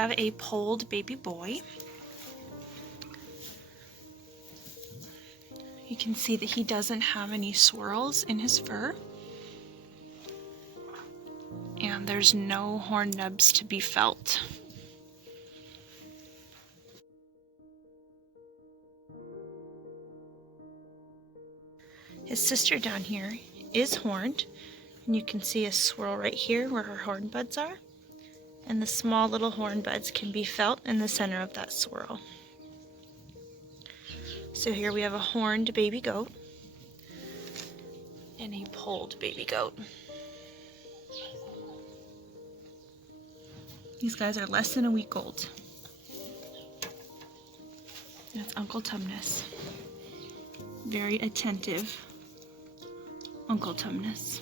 have a polled baby boy. You can see that he doesn't have any swirls in his fur. And there's no horn nubs to be felt. His sister down here is horned, and you can see a swirl right here where her horn buds are. And the small little horn buds can be felt in the center of that swirl. So here we have a horned baby goat and a polled baby goat. These guys are less than a week old. That's Uncle Tumnus. Very attentive Uncle Tumnus.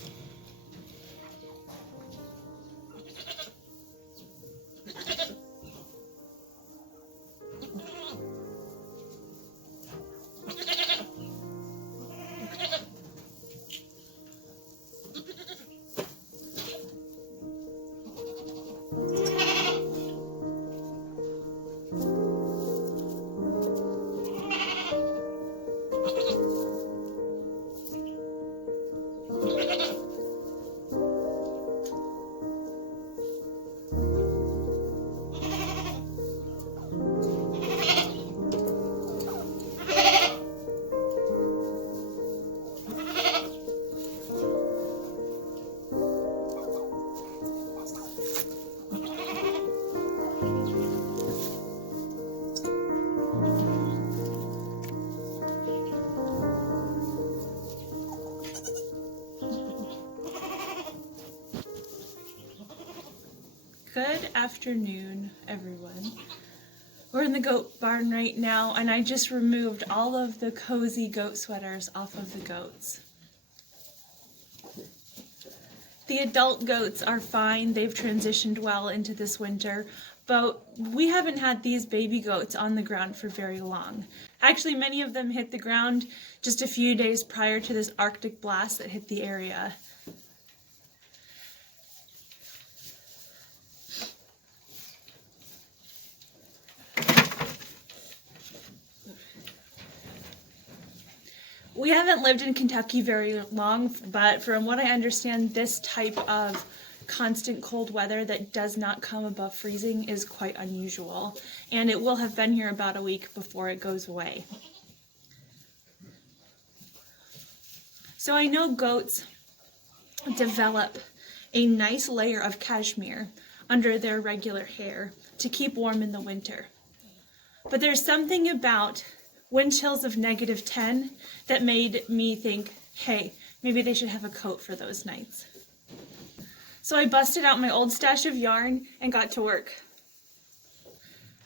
Good afternoon, everyone. We're in the goat barn right now, and I just removed all of the cozy goat sweaters off of the goats. The adult goats are fine. They've transitioned well into this winter, but we haven't had these baby goats on the ground for very long. Actually, many of them hit the ground just a few days prior to this Arctic blast that hit the area. We haven't lived in Kentucky very long, but from what I understand, this type of constant cold weather that does not come above freezing is quite unusual, and it will have been here about a week before it goes away. So I know goats develop a nice layer of cashmere under their regular hair to keep warm in the winter. But there's something about wind chills of -10 that made me think, hey, maybe they should have a coat for those nights. So I busted out my old stash of yarn and got to work.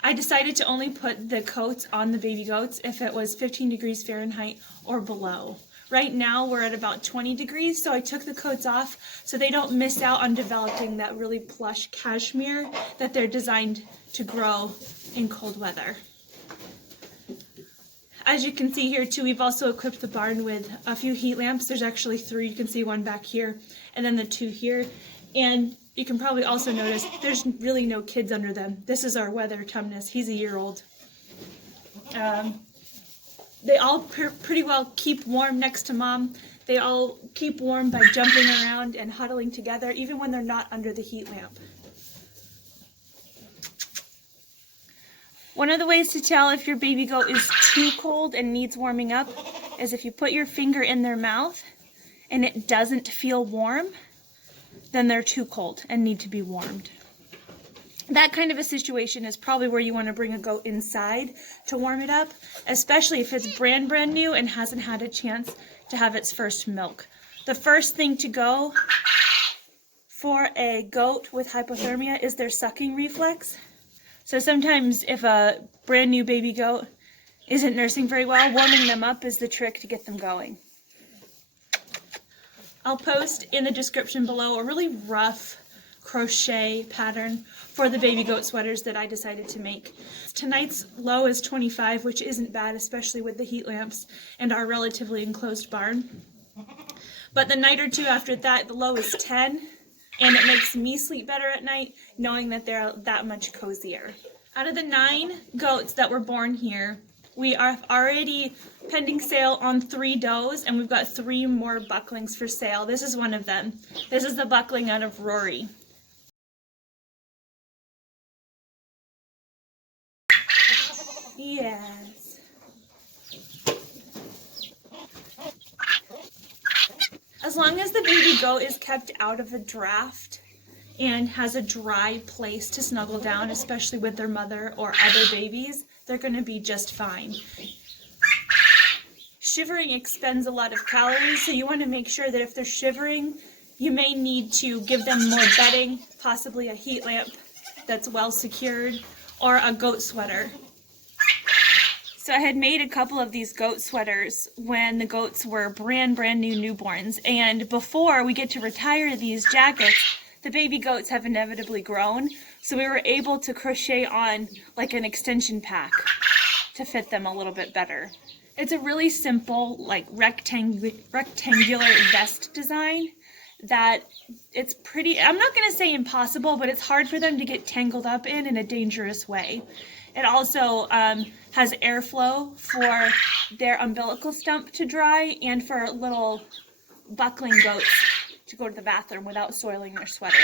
I decided to only put the coats on the baby goats if it was 15 degrees Fahrenheit or below. Right now we're at about 20 degrees, so I took the coats off so they don't miss out on developing that really plush cashmere that they're designed to grow in cold weather. As you can see here too, we've also equipped the barn with a few heat lamps. There's actually 3. You can see one back here and then the 2 here. And you can probably also notice there's really no kids under them. This is our weather Tumnus. He's a year old. They all pretty well keep warm next to mom. They all keep warm by jumping around and huddling together, even when they're not under the heat lamp. One of the ways to tell if your baby goat is too cold and needs warming up is if you put your finger in their mouth and it doesn't feel warm, then they're too cold and need to be warmed. That kind of a situation is probably where you want to bring a goat inside to warm it up, especially if it's brand new and hasn't had a chance to have its first milk. The first thing to go for a goat with hypothermia is their sucking reflex. So sometimes if a brand new baby goat isn't nursing very well, warming them up is the trick to get them going. I'll post in the description below a really rough crochet pattern for the baby goat sweaters that I decided to make. Tonight's low is 25, which isn't bad, especially with the heat lamps and our relatively enclosed barn. But the night or two after that, the low is 10, and it makes me sleep better at night knowing that they're that much cozier. Out of the 9 goats that were born here, we are already pending sale on 3 does, and we've got 3 more bucklings for sale. This is one of them. This is the buckling out of Rory. Yes. As long as the baby goat is kept out of the draft and has a dry place to snuggle down, especially with their mother or other babies, they're going to be just fine. Shivering expends a lot of calories, so you want to make sure that if they're shivering, you may need to give them more bedding, possibly a heat lamp that's well secured, or a goat sweater. So I had made a couple of these goat sweaters when the goats were brand new newborns, and before we get to retire these jackets, the baby goats have inevitably grown, so we were able to crochet on like an extension pack to fit them a little bit better. It's a really simple, like rectangular vest design that it's pretty, I'm not going to say impossible, but it's hard for them to get tangled up in a dangerous way. It also has airflow for their umbilical stump to dry and for little buckling goats to go to the bathroom without soiling their sweater.